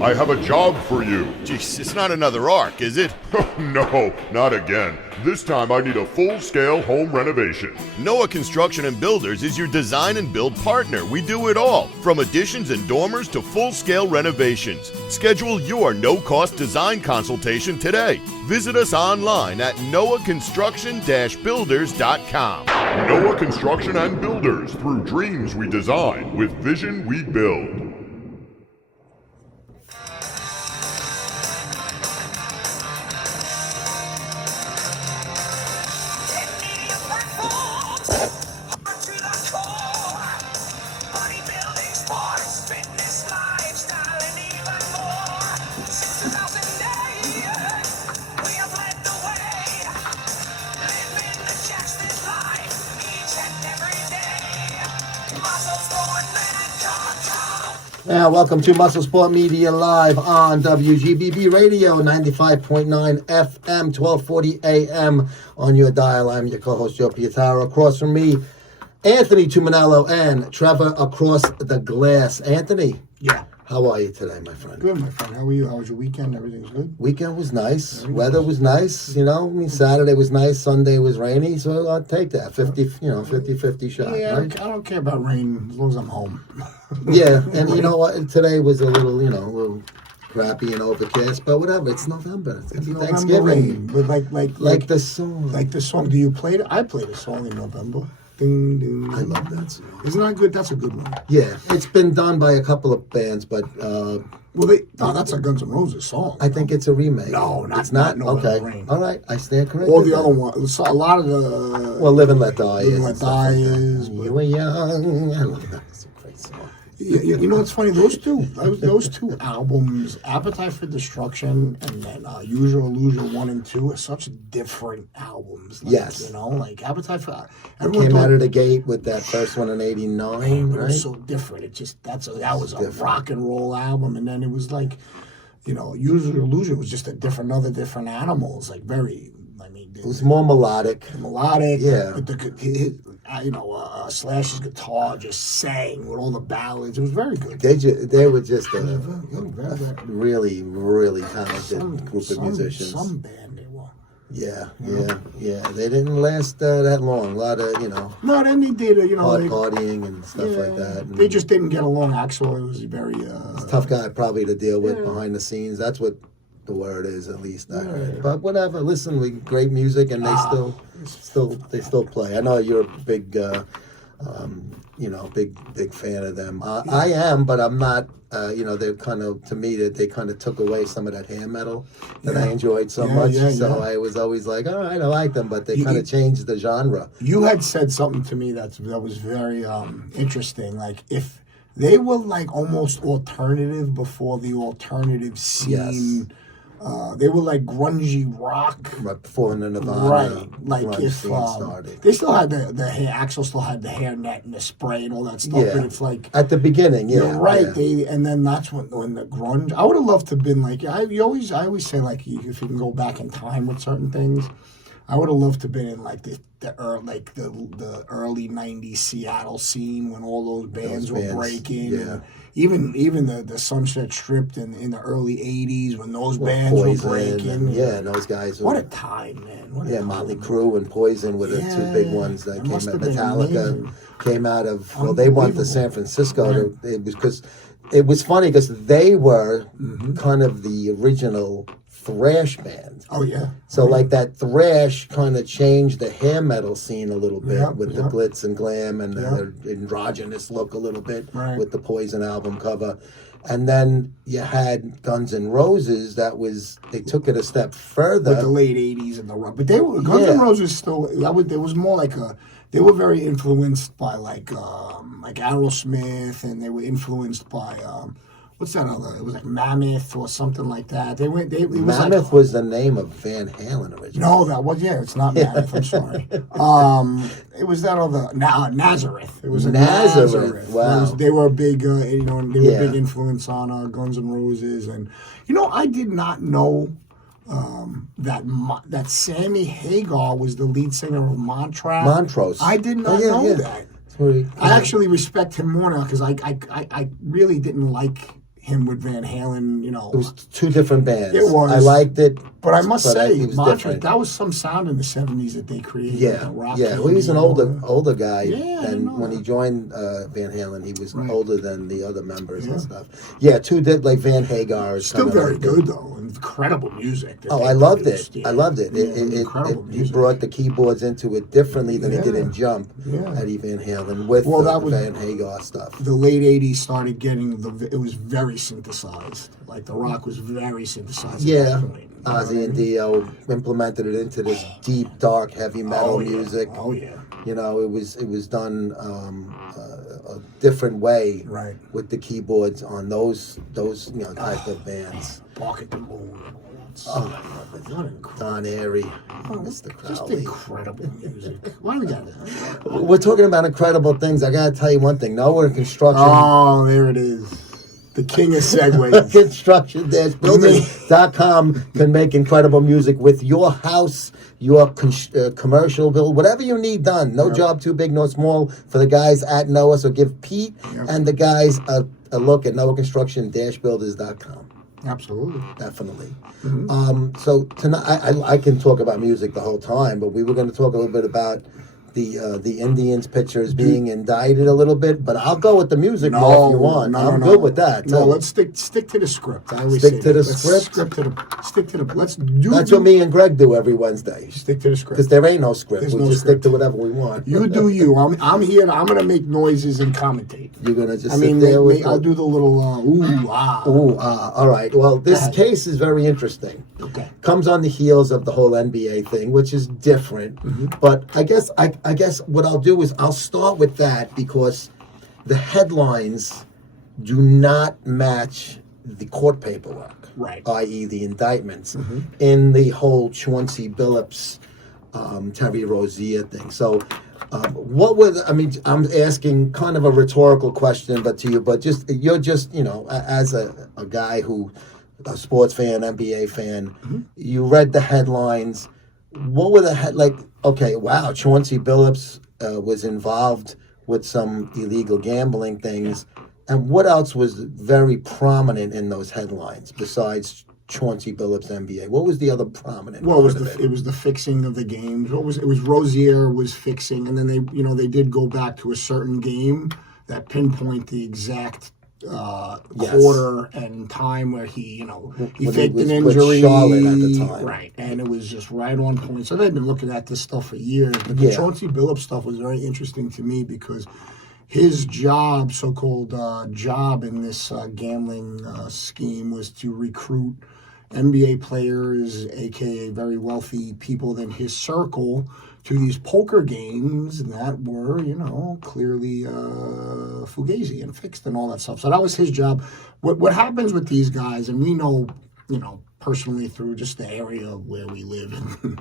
I have a job for you. Jeez, it's not another arc, is it? No, not again. This time I need a full-scale home renovation. Noah Construction and Builders is your design and build partner. We do it all, from additions and dormers to full-scale renovations. Schedule your no-cost design consultation today. Visit us online at noahconstruction-builders.com. Noah Construction and Builders. Through dreams we design, with vision we build. Welcome to MuscleSport Media Live on WGBB Radio, 95.9 FM, 1240 AM on your dial. I'm your co-host, Joe Pietaro. Across from me, Anthony Tuminello and Trevor across the glass. Anthony, yeah. How are you today, my friend? Good, my friend. How are you? How was your weekend? Everything's good? Weekend was nice. Weather was nice. You know, I mean, Saturday was nice. Sunday was rainy. So I'll take that 50-50 shot. Yeah, right? I don't care about rain as long as I'm home. Yeah, and you know what? Today was a little, a little crappy and overcast, but whatever. It's November. It's November Thanksgiving. Rain, but like the song. Like the song. Do you play it? I played a song in November. Ding, ding. I love that song. Isn't that good? That's a good one. Yeah, it's been done by a couple of bands, but that's a Guns N' Roses song. I think it's a remake. No, it's not. November Okay, Rain. all right, I stand corrected. All the other ones. A lot of the. Well, Live and Let Die. Live and Let Die is. You were young. I love that. It's a great song. You know what's funny? Those two albums, Appetite for Destruction and then Use Your Illusion 1 and 2, are such different albums. Yes. You know, like Appetite for... Came out of the gate with that first one in '89, It right? was so different. It just, that was a rock and roll album, and then it was like, Use Your Illusion was just another different animal. It's like very... It was more melodic. Yeah. But Slash's guitar just sang with all the ballads. It was very good. They were just a really, really talented group of musicians. Some band they were. Yeah. They didn't last that long. A lot of, No, then they did, hard partying and stuff like that. And they just didn't get along. Axl was very... tough guy probably to deal with behind the scenes. That's what the word is, at least. But whatever. Listen, great music, and they still play. I know you're a big, big fan of them. I am, but I'm not. They're kind of, to me, that they kind of took away some of that hair metal that I enjoyed so much. So I was always like, all right, I like them, but they kind of changed the genre. You had said something to me that was very interesting. Like, if they were like almost alternative before the alternative scene. Yes. They were like grungy rock. Right before the Nirvana. Right. Like if started. They still had the hair, Axl still had the hairnet and the spray and all that stuff. Yeah. But it's like at the beginning, you're right. Yeah. And then that's when the grunge. I would have loved to have been like, I always say, like, if you can go back in time with certain things, I would have loved to have been in like the early '90s Seattle scene when all those bands were breaking. Yeah. And even the Sunset Strip in the early '80s when those bands Poison were breaking. And those guys. What a time, man! Motley Crue and Poison were the two big ones that came out. Metallica came out of. Well, they went to San Francisco. It was funny because they were kind of the original thrash band. Oh yeah. So like that thrash kind of changed the hair metal scene a little bit with the glitz and glam and the androgynous look a little bit with the Poison album cover. And then you had Guns N' Roses. They took it a step further. With the late '80s and the rock, but Guns N' Roses still. There was more like they were very influenced by like Aerosmith, and they were influenced by what's that other? It was like Mammoth or something like that. Mammoth was the name of Van Halen originally. No, it's not Mammoth. I'm sorry. It was that other Nazareth. It was Nazareth. Wow. They were a big, they were a big influence on Guns N' Roses, and I did not know that Sammy Hagar was the lead singer of Montrose. I did not know that. I actually respect him more now because I really didn't like him with Van Halen, It was two different bands. It was. I liked it. But I must say, it was Mantra, different. that was some sound in the 70s that they created. Yeah, rock yeah. Well, he's an candy, older guy. Yeah, I And know when that. he joined Van Halen, he was older than the other members Yeah. and stuff. Yeah, two did like Van Hagar. Is Still kinda very like good, though. Incredible music. that Oh, they I loved produced. it. Yeah. I loved it. Yeah, It incredible he music. brought the keyboards into it differently than he did Yeah. in Jump. Yeah. Eddie Van Halen with Well, the that was- Van Hagar stuff. The late 80s started getting, it was very synthesized. Like, the rock was very synthesized Yeah, at that point. You know what I Ozzy and mean? Dio implemented it into this deep, dark, heavy metal Oh, yeah. music. Oh, yeah. You know, it was done a different way Right. with the keyboards on those type of bands. Bark at the Moon. Oh, What incredible. Don Airy, Oh, Mr. just Crowley. incredible music. Why do we got that? We're talking about incredible things. I gotta tell you one thing. Now we're in construction. Oh, there it is. The king of segues. Construction-building.com can make incredible music with your house, your commercial build, whatever you need done. No job too big, no small for the guys at Noah. So give Pete and the guys a look at NoahConstruction-builders.com. Absolutely. Definitely. So tonight, I can talk about music the whole time, but we were going to talk a little bit about the Indians pitchers being indicted a little bit, but I'll go with the music more if you want. I'm good with that. No, too. let's stick to the script. I always Stick say to the that. Let's script? stick to the. Let's do. That's what me and Greg do every Wednesday. Stick to the script. Because there ain't no script. There's We no just script. stick to whatever we want. You do you. I'm here. I'm gonna make noises and commentate. You're gonna just I sit mean, there with I'll do the little ooh ah. Ooh, all right. Well, this ahead. case is very interesting. Okay. Comes on the heels of the whole NBA thing, which is different. But I guess what I'll do is I'll start with that because the headlines do not match the court paperwork, Right. i.e. the indictments in the whole Chauncey Billups, Terry Rozier thing. So what would, I mean, I'm asking kind of a rhetorical question, but to you, but you're just, as a guy who, a sports fan, NBA fan, you read the headlines. What were okay, wow, Chauncey Billups was involved with some illegal gambling things. And what else was very prominent in those headlines besides Chauncey Billups NBA? What was the other prominent? Well, part of it? it was the fixing of the games. It was Rozier was fixing, and then they did go back to a certain game that pinpoint the exact quarter and time where he When faked was an with injury. Charlotte at the time. Right, and it was just right on point. So they've been looking at this stuff for years. But the Yeah. Chauncey Billups stuff was very interesting to me because his job, so-called job in this gambling scheme, was to recruit NBA players, aka very wealthy people in his circle, to these poker games that were, clearly fugazi and fixed and all that stuff. So that was his job. What happens with these guys, and we know, personally through just the area where we live, and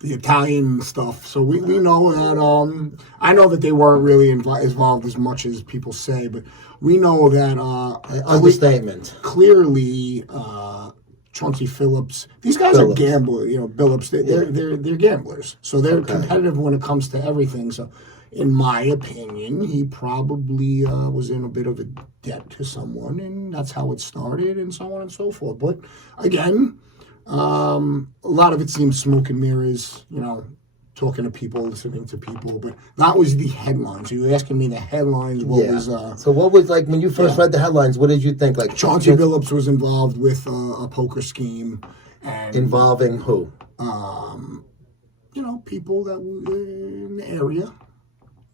the Italian stuff. So we know that I know that they weren't really involved as much as people say, but we know that Understatement. clearly Chauncey Phillips. These guys are gamblers. Billups. They're gamblers. So they're competitive when it comes to everything. So, in my opinion, he probably was in a bit of a debt to someone, and that's how it started, and so on and so forth. But again, a lot of it seems smoke and mirrors. Talking to people, listening to people, but that was the headlines. So you're asking me the headlines. What was so what was when you first read the headlines? What did you think? Chauncey Billups was involved with a poker scheme, and involving who? People that were in the area.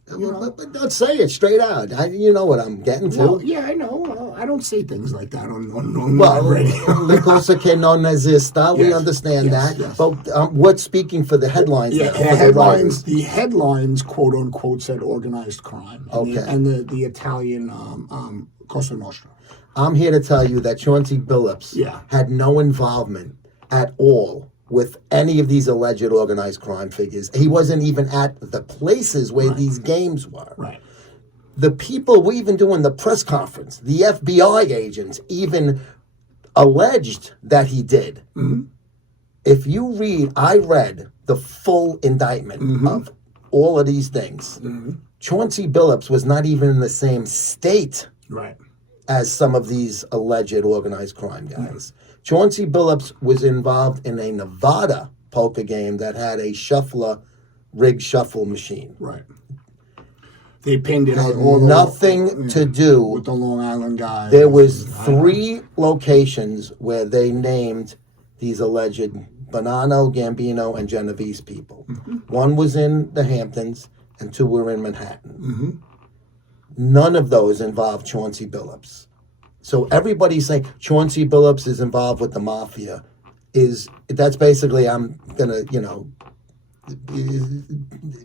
But don't say it straight out. You know what I'm getting to. Well, yeah, I know. I don't say things like that on Well, radio. le cosa che non esista, we Yes, understand yes, that. yes. But what's speaking for the headlines Yeah, now? the For the headlines. writers? The headlines, quote unquote, said organized crime. And the Italian Cosa Nostra. I'm here to tell you that Chauncey Billups had no involvement at all with any of these alleged organized crime figures. He wasn't even at the places where these games were. Right. The people were even doing the press conference. The FBI agents even alleged that he did. Mm-hmm. If you read, I read the full indictment of all of these things. Mm-hmm. Chauncey Billups was not even in the same state Right. as some of these alleged organized crime guys. Chauncey Billups was involved in a Nevada poker game that had a rigged shuffle machine. Right. They pinned it on all nothing to do with the Long Island guy. There was 3 locations where they named these alleged Bonanno, Gambino, and Genovese people. One was in the Hamptons, and 2 were in Manhattan. None of those involved Chauncey Billups. So everybody saying Chauncey Billups is involved with the mafia that's basically, I'm gonna,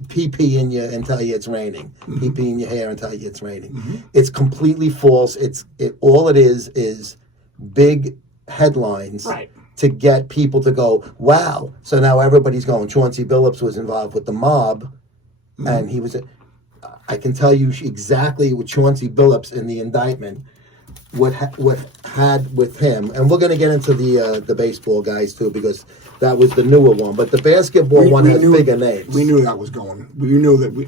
pee in you and tell you it's raining. Pee in your hair and tell you it's raining. It's completely false. All it is big headlines to get people to go, wow. So now everybody's going, Chauncey Billups was involved with the mob, and he was. I can tell you exactly what Chauncey Billups in the indictment what had with him, and we're going to get into the baseball guys too, because that was the newer one. But the basketball one has bigger names. We knew that was going. We knew that. We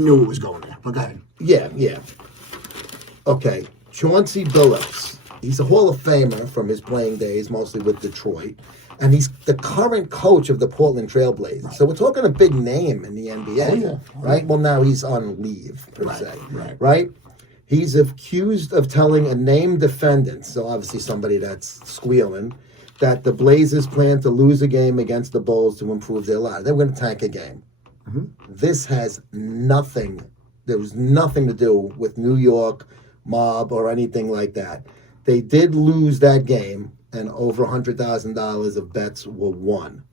knew it was going there. But go ahead. Yeah. Okay, Chauncey Billups. He's a Hall of Famer from his playing days, mostly with Detroit, and he's the current coach of the Portland Trailblazers. Right. So we're talking a big name in the NBA, right? Well, now he's on leave per se, right? He's accused of telling a named defendant, so obviously somebody that's squealing, that the Blazers plan to lose a game against the Bulls to improve their lives. They were going to tank a game. This has nothing, there was nothing to do with New York mob or anything like that. They did lose that game, and over $100,000 of bets were won.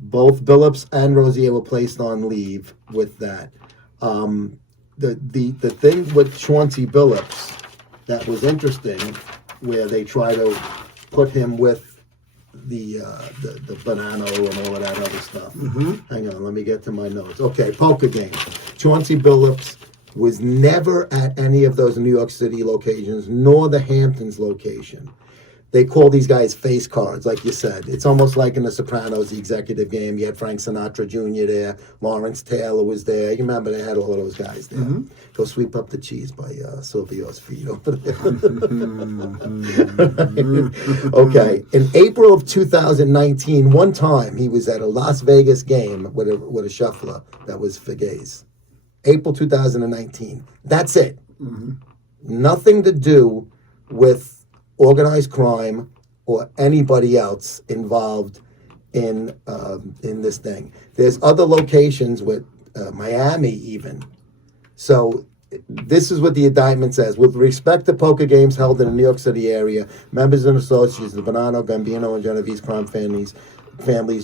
Both Billups and Rozier were placed on leave with that. The thing with Chauncey Billups that was interesting, where they try to put him with the Bonanno and all of that other stuff. Hang on, let me get to my notes. Okay, poker game. Chauncey Billups was never at any of those New York City locations, nor the Hamptons location. They call these guys face cards, like you said. It's almost like in The Sopranos, the executive game. You had Frank Sinatra Jr. there. Lawrence Taylor was there. You remember they had all of those guys there. Go Sweep Up the Cheese by Silvio's feet over there. Okay. In April of 2019, one time he was at a Las Vegas game with a shuffler that was Figues. April 2019. That's it. Nothing to do with organized crime or anybody else involved in this thing. There's other locations with Miami even. So this is what the indictment says. With respect to poker games held in the New York City area, members and associates of the Bonanno, Gambino, and Genovese crime families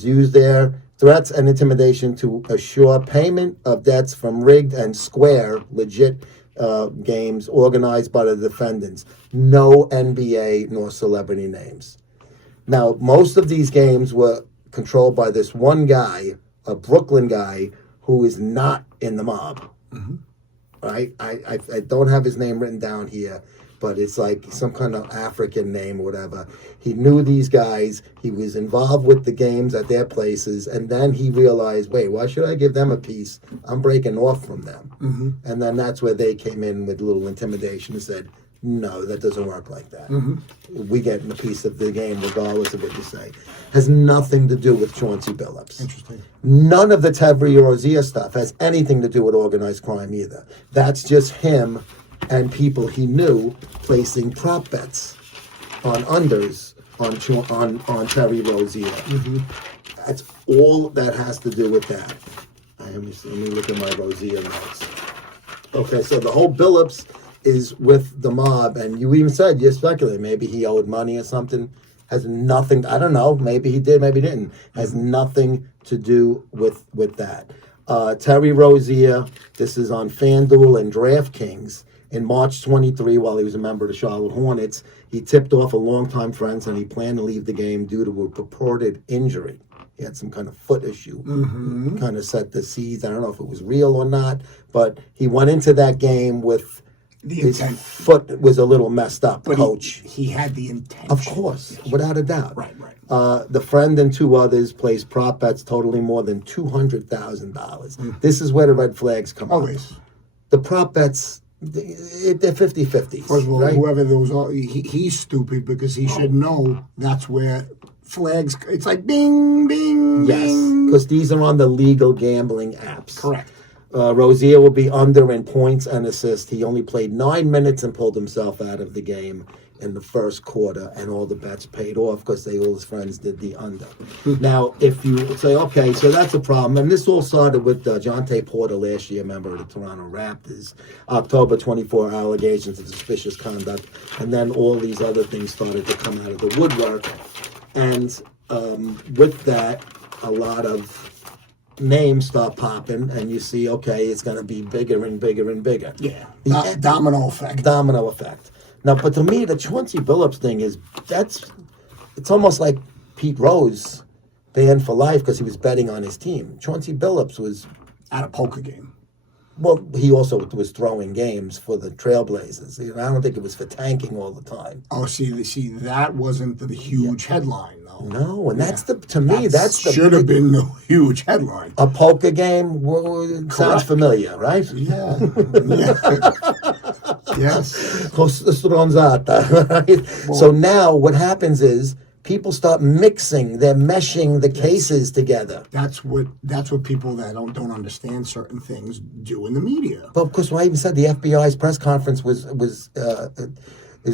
use their threats and intimidation to assure payment of debts from rigged and square, legit games organized by the defendants. No NBA nor celebrity names. Now, most of these games were controlled by this one guy, a Brooklyn guy, who is not in the mob. Right? I don't have his name written down here, but it's like some kind of African name or whatever. He knew these guys. He was involved with the games at their places, and then he realized, wait, why should I give them a piece? I'm breaking off from them. And then that's where they came in with a little intimidation and said, no, that doesn't work like that. We get a piece of the game regardless of what you say. Has nothing to do with Chauncey Billups. Interesting. None of the Tevry Rozier stuff has anything to do with organized crime either. That's just him and people he knew placing prop bets on unders on Terry Rozier. That's all that has to do with that. Let me look at my Rozier notes. Okay, so the whole Billups is with the mob, and you even said, you speculated, maybe he owed money or something. Has nothing, I don't know, maybe he did, maybe he didn't. Has nothing to do with that. Terry Rozier, this is on FanDuel and DraftKings. In March 23, while he was a member of the Charlotte Hornets, he tipped off a longtime friend and he planned to leave the game due to a purported injury. He had some kind of foot issue. Kind of set the seeds. I don't know if it was real or not, but he went into that game with his foot was a little messed up, but Coach. He had the intention. Of course, without a doubt. Right. The friend and 2 others placed prop bets totaling more than $200,000. This is where the red flags come Always. up. The prop bets They're 50-50s. First of all, right? whoever those are, he's stupid because he should know that's where flags. It's like bing, bing, Yes, bing. because these are on the legal gambling apps. Correct. Rozier will be under in points and assists. He only played 9 minutes and pulled himself out of the game in the first quarter, and all the bets paid off because all his friends did the under. Now, if you say, okay, so that's a problem, and this all started with Jonte Porter last year, member of the Toronto Raptors, October 24 allegations of suspicious conduct, and then all these other things started to come out of the woodwork, and with that, a lot of names start popping, and you see, okay, it's going to be bigger and bigger and bigger. Yeah. The Domino effect. Domino effect. Now, but to me, the Chauncey Billups thing it's almost like Pete Rose banned for life because he was betting on his team. Chauncey Billups was, At a poker game. well, he also was throwing games for the Trailblazers. You know, I don't think it was for tanking all the time. Oh, see, that wasn't the huge headline, though. No, and that's to me, that's the should have been the huge headline. a poker game. Sounds familiar, right? Yeah. Yeah. Yes. Stronzata, right? So now what happens is people start mixing, they're meshing the cases together. That's what people that don't understand certain things do in the media. But because I even said the FBI's press conference is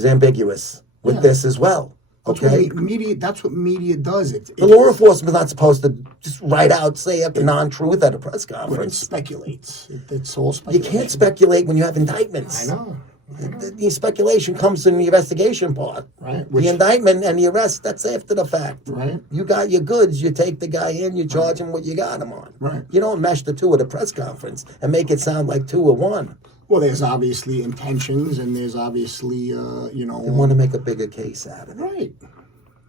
ambiguous with this as well. Okay, That's what media does. the law enforcement's not supposed to just right out say a non-truth at a press It conference. speculates. It's all You speculation. can't speculate when you have indictments. I know. The speculation comes in the investigation part. Right. The indictment and the arrest, that's after the fact. Right. You got your goods, you take the guy in, you charge him what you got him on. Right. You don't mesh the two at a press conference and make it sound like two or one. Well, there's obviously intentions, and there's obviously, They want to make a bigger case out of it. Right.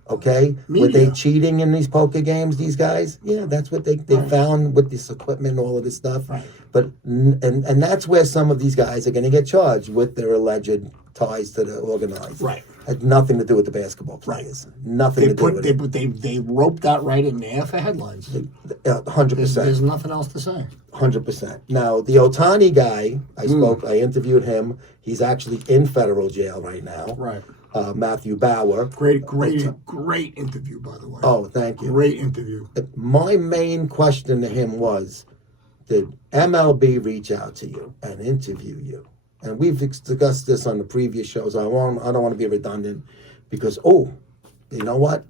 Okay? Were Media. they cheating in these poker games, these guys? Yeah, that's what they found with this equipment and all of this stuff. Right. But and that's where some of these guys are going to get charged with their alleged ties to the organized. Right. Had nothing to do with the basketball players. Nothing to do with it. They roped that right in there for headlines. 100%. There's nothing else to say. 100%. Now, the Otani guy, I interviewed him. He's actually in federal jail right now. Right. Matthew Bauer. Great interview, by the way. Oh, thank you. Great interview. My main question to him was, did MLB reach out to you and interview you? And we've discussed this on the previous shows. I don't want to be redundant because, you know what?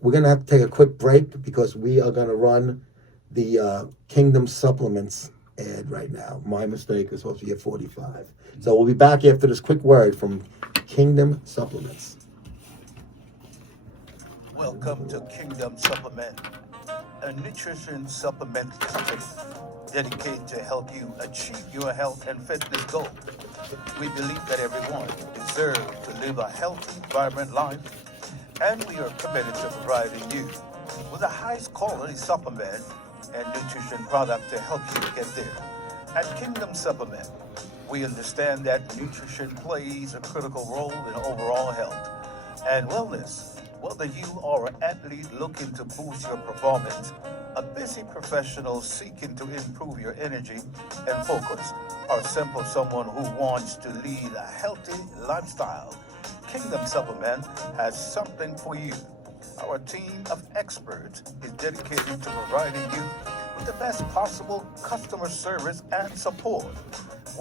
We're going to have to take a quick break because we are going to run the Kingdom Supplements ad right now. My mistake. It's supposed to be at 45. So we'll be back after this quick word from Kingdom Supplements. Welcome to Kingdom Supplement, a nutrition supplement company dedicated to help you achieve your health and fitness goals. We believe that everyone deserves to live a healthy, vibrant life, and we are committed to providing you with the highest quality supplement and nutrition product to help you get there. At Kingdom Supplement, we understand that nutrition plays a critical role in overall health and wellness. Whether you are an athlete looking to boost your performance, a busy professional seeking to improve your energy and focus, or simply someone who wants to lead a healthy lifestyle, Kingdom Supplement has something for you. Our team of experts is dedicated to providing you with the best possible customer service and support.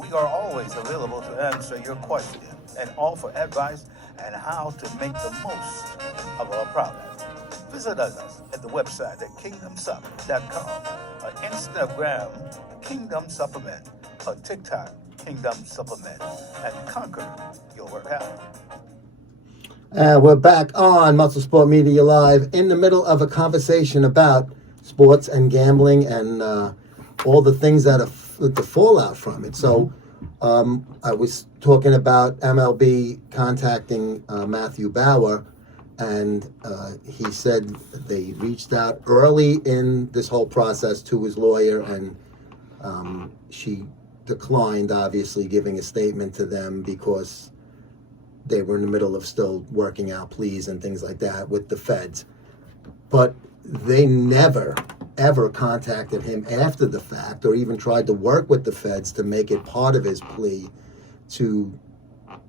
We are always available to answer your questions and offer advice on how to make the most of our product. Visit us at the website at kingdomsup.com, or Instagram Kingdom Supplement, or TikTok Kingdom Supplement, and conquer your workout. We're back on MuscleSport Media Live in the middle of a conversation about sports and gambling and all the things that are the fallout from it. So I was talking about MLB contacting Matthew Bauer, and he said they reached out early in this whole process to his lawyer, and she declined, obviously, giving a statement to them because they were in the middle of still working out pleas and things like that with the feds. But they never, ever contacted him after the fact or even tried to work with the feds to make it part of his plea to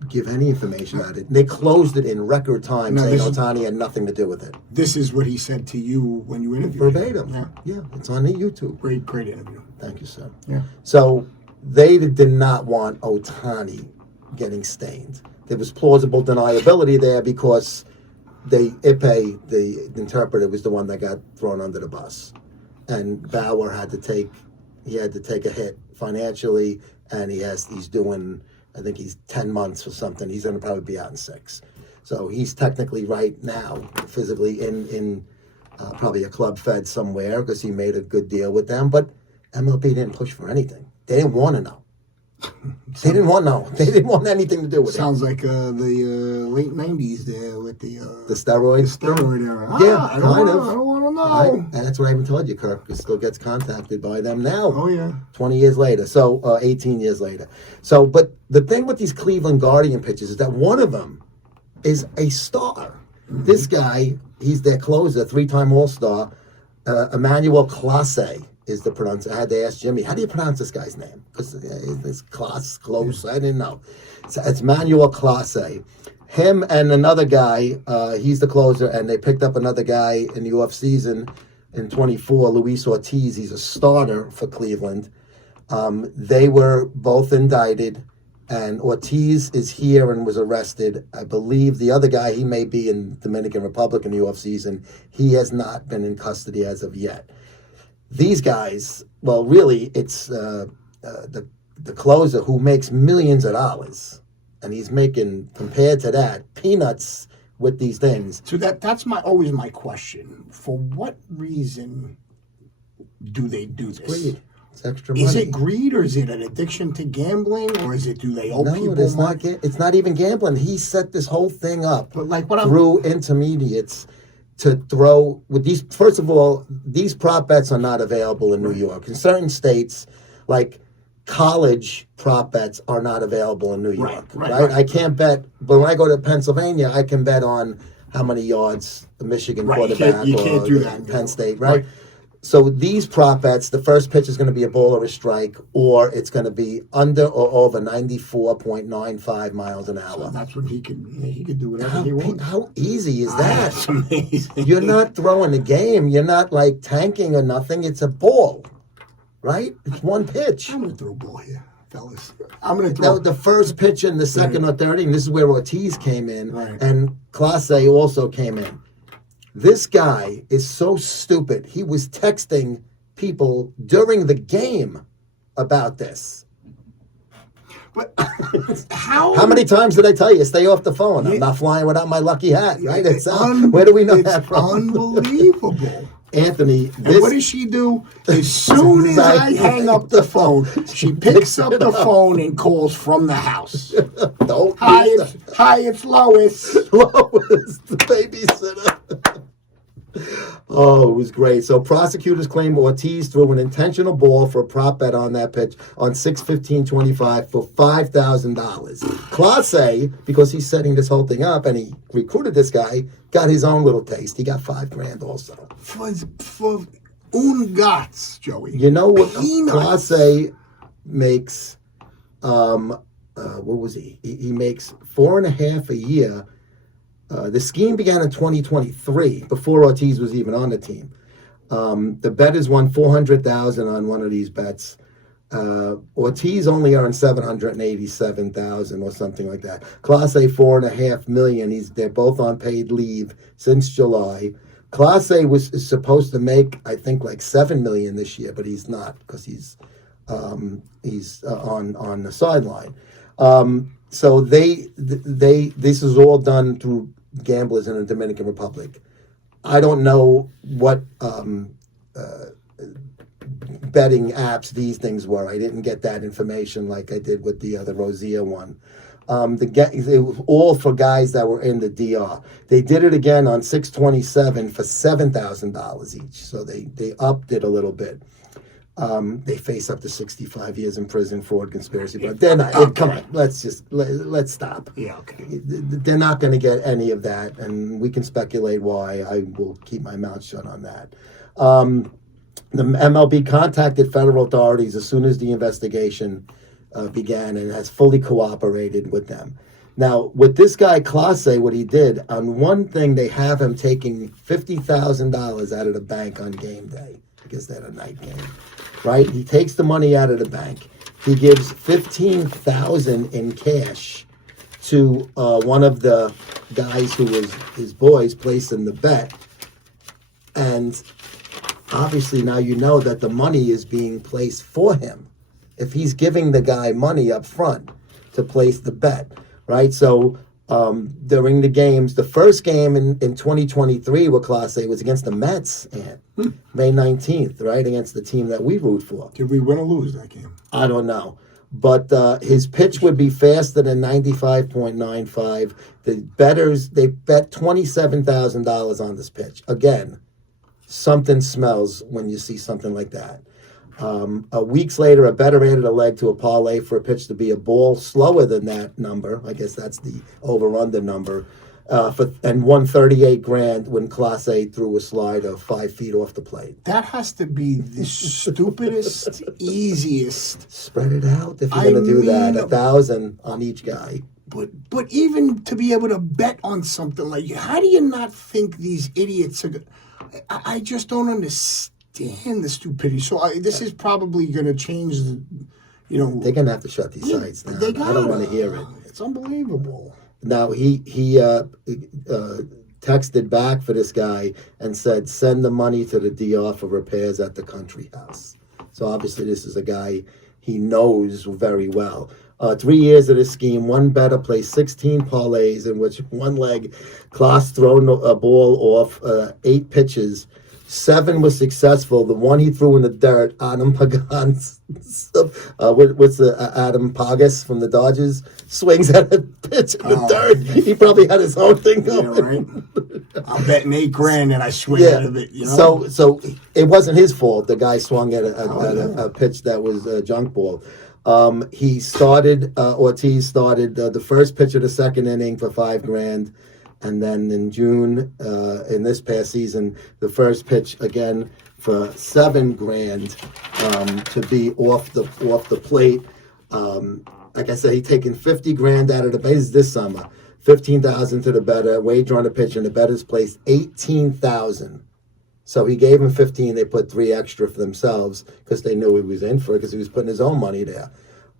give any information on it. They closed it in record time, No, saying this is- Ohtani had nothing to do with it. This is what he said to you when you interviewed Verbatim. him. Yeah, it's on the YouTube. Great interview. Thank you, sir. Yeah. So they did not want Ohtani getting stained. There was plausible deniability there because Ipe, the interpreter, was the one that got thrown under the bus, and Bauer had to take a hit financially, and he's doing, I think he's 10 months or something. He's going to probably be out in 6. So he's technically right now physically in probably a club fed somewhere because he made a good deal with them. But MLB didn't push for anything. They didn't want to know. They didn't want to know. They didn't want anything to do with Sounds like the late 90s there with the steroids. steroid era. Yeah, I kind of. don't want to know. Right? And that's what I even told you, Kirk. It still gets contacted by them now. Oh, yeah. 20 years later. So 18 years later. So, but the thing with these Cleveland Guardian pitchers is that one of them is a star. Mm-hmm. This guy, he's their closer, 3-time All-Star, Emmanuel Clase is the pronunciation. I had to ask Jimmy, how do you pronounce this guy's name? Because it's close. I didn't know. So it's Emmanuel Clase. Him and another guy, he's the closer, and they picked up another guy in the off season in 24, Luis Ortiz. He's a starter for Cleveland. They were both indicted, and Ortiz is here and was arrested. I believe the other guy, he may be in Dominican Republic in the off season. He has not been in custody as of yet. These guys, well, really, it's the closer who makes millions of dollars, and he's making, compared to that, peanuts with these things. So that's always my question. For what reason do they do this? Greed. It's extra money. Is it greed, or is it an addiction to gambling, or do they owe people it's money? not. It's not even gambling. He set this whole thing up But like what I'm through intermediates to throw with these. First of all, these prop bets are not available in New York. In certain states, like college prop bets are not available in New York. Right. I can't bet, but when I go to Pennsylvania, I can bet on how many yards the Michigan quarterback you can't do that. Penn State. Right. So these prop bets, the first pitch is going to be a ball or a strike, or it's going to be under or over 94.95 miles an hour. So that's what he could do whatever he wants. How easy is that? That's amazing. You're not throwing a game. You're not like tanking or nothing. It's a ball, right? It's one pitch. I'm going to throw a ball here, fellas. I'm going to throw. The first pitch in the second or third inning, this is where Ortiz came in, Right. and Clase also came in. This guy is so stupid. He was texting people during the game about this. But how? How many times did I tell you, stay off the phone? I'm not flying without my lucky hat, right? It's, where do we know that from? Unbelievable. Anthony, And what does she do? As soon as I hang up the phone, she picks up the phone and calls from the house. Don't Hi, use it's Lois. Lois, the babysitter. Oh, it was great. So prosecutors claim Ortiz threw an intentional ball for a prop bet on that pitch on 6/15/25 for $5,000. Clase, because he's setting this whole thing up and he recruited this guy, got his own little taste. He got $5,000 also. For ungats, Joey. You know what Peanuts. Clase makes? What was he? He makes $4.5 a year. The scheme began in 2023, before Ortiz was even on the team. The bettors won $400,000 on one of these bets. Ortiz only earned $787,000 or something like that. Clase $4.5 million. They're both on paid leave since July. Clase is supposed to make, I think, like $7 million this year, but he's not because he's on the sideline. So this is all done through gamblers in the Dominican Republic. I don't know what betting apps these things were. I didn't get that information like I did with the Rosier one. It was all for guys that were in the DR. They did it again on 6/27 for $7,000 each. So they upped it a little bit. They face up to 65 years in prison, fraud, conspiracy. But they're not. Come on, let's stop. Yeah, okay. They're not going to get any of that, and we can speculate why. I will keep my mouth shut on that. The MLB contacted federal authorities as soon as the investigation began and has fully cooperated with them. Now, with this guy, Clase, what he did, on one thing, they have him taking $50,000 out of the bank on game day, because they had a night game, right? He takes the money out of the bank. He gives $15,000 in cash to one of the guys who was his boys placing the bet. And obviously now you know that the money is being placed for him. If he's giving the guy money up front to place the bet, right? So during the games, the first game in 2023 with Class A was against the Mets, May 19th, right? Against the team that we root for. Did we win or lose that game? I don't know. But his pitch would be faster than 95.95. The bettors, they bet $27,000 on this pitch. Again, something smells when you see something like that. Weeks later, a bettor added a leg to a parlay for a pitch to be a ball slower than that number. I guess that's the over-under number. And won $38,000 when Class A threw a slider 5 feet off the plate. That has to be the stupidest, easiest. Spread it out if you're going to do that. $1,000 on each guy. But even to be able to bet on something like, how do you not think these idiots are? I just don't understand the stupidity. So this is probably going to change. They're going to have to shut these sites down. I don't want to hear it. It's unbelievable. Now, he texted back for this guy and said, send the money to the DR for repairs at the country house. So obviously this is a guy he knows very well. 3 years of this scheme, one bettor placed 16 parlays in which one leg Klaas thrown a ball off 8 pitches. 7 was successful. The one he threw in the dirt, Adam Pagan, Adam Pagas from the Dodgers, swings at a pitch in the dirt. He probably had his own thing going. Yeah, right. I'm betting $8,000 and I swing out of it. So it wasn't his fault. The guy swung at a pitch that was a junk ball. Ortiz started the first pitch of the second inning for $5,000. And then in June, in this past season, the first pitch again for $7,000 to be off the plate. Like I said, he taken $50,000 out of the base this summer, $15,000 to the bettor, wager on the pitch, and the bettor's placed $18,000. So he gave him $15,000. They put $3,000 extra for themselves because they knew he was in for it because he was putting his own money there.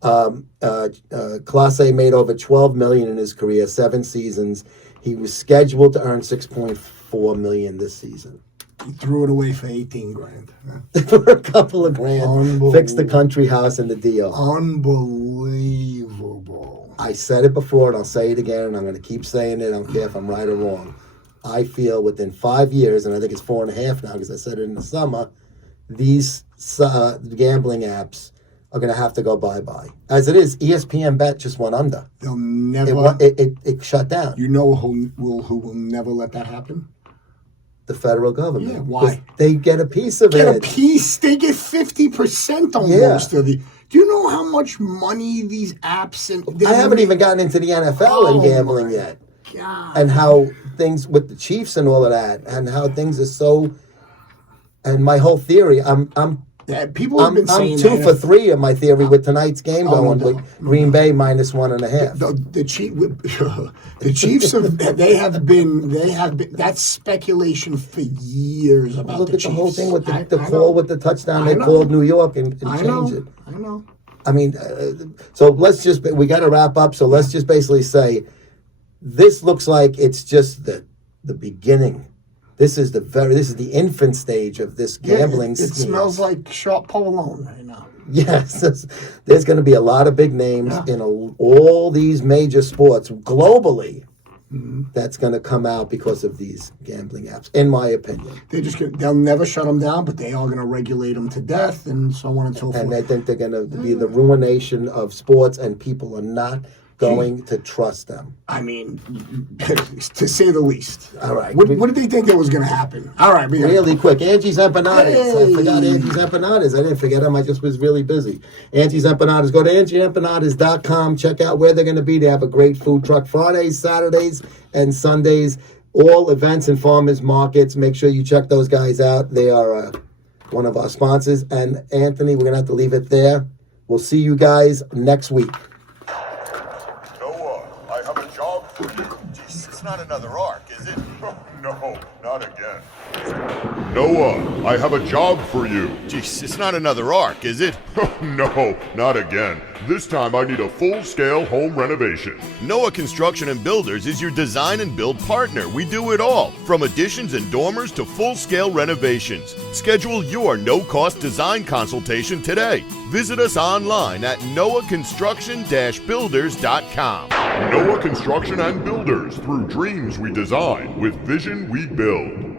Class A made over $12 million in his career, 7 seasons. He was scheduled to earn $6.4 million this season. He threw it away for $18,000. For a couple of grand, fixed the country house and the deal. Unbelievable. I said it before and I'll say it again, and I'm going to keep saying it. I don't care if I'm right or wrong. I feel within 5 years, and I think it's 4.5 now because I said it in the summer, these gambling apps are going to have to go bye-bye. As it is, ESPN Bet just went under. They'll never... It shut down. You know who will never let that happen? The federal government. Yeah, why? They get a piece of it. Get a piece? They get 50% almost of the... Do you know how much money these apps... I haven't even gotten into the NFL and gambling yet. God. And how things with the Chiefs and all of that, and how things are so... And my whole theory, people have been saying I'm 2 for 3 of my theory with tonight's game going with Green Bay minus 1.5. The Chiefs they have been that's speculation for years about Look the at Chiefs. the whole thing with the call with the touchdown. They called New York and changed it. I know. I mean, so we got to wrap up. So let's just basically say this looks like it's just the beginning. This is the infant stage of this gambling scheme. It smells like sharp provolone right now. Yes, there's going to be a lot of big names in all these major sports globally. That's going to come out because of these gambling apps, in my opinion. They'll never shut them down, but they are going to regulate them to death and so on and so forth. And they think they're going to be the ruination of sports, and people are not going to trust them. I mean, to say the least. All right. What did they think that was going to happen? All right. Really quick. Angie's Empanadas. Hey. I forgot Angie's Empanadas. I didn't forget them. I just was really busy. Angie's Empanadas. Go to angieempanadas.com. Check out where they're going to be. They have a great food truck Fridays, Saturdays, and Sundays. All events and farmers markets. Make sure you check those guys out. They are one of our sponsors. And Anthony, we're going to have to leave it there. We'll see you guys next week. Noah, I have a job for you. Jeez, it's not another arc, is it? No, not again. Noah, I have a job for you. Jeez, it's not another arc, is it? No, not again. This time I need a full-scale home renovation. Noah Construction and Builders is your design and build partner. We do it all, from additions and dormers to full-scale renovations. Schedule your no-cost design consultation today. Visit us online at noahconstruction-builders.com. Noah Construction and Builders, through dreams we design, with vision we build.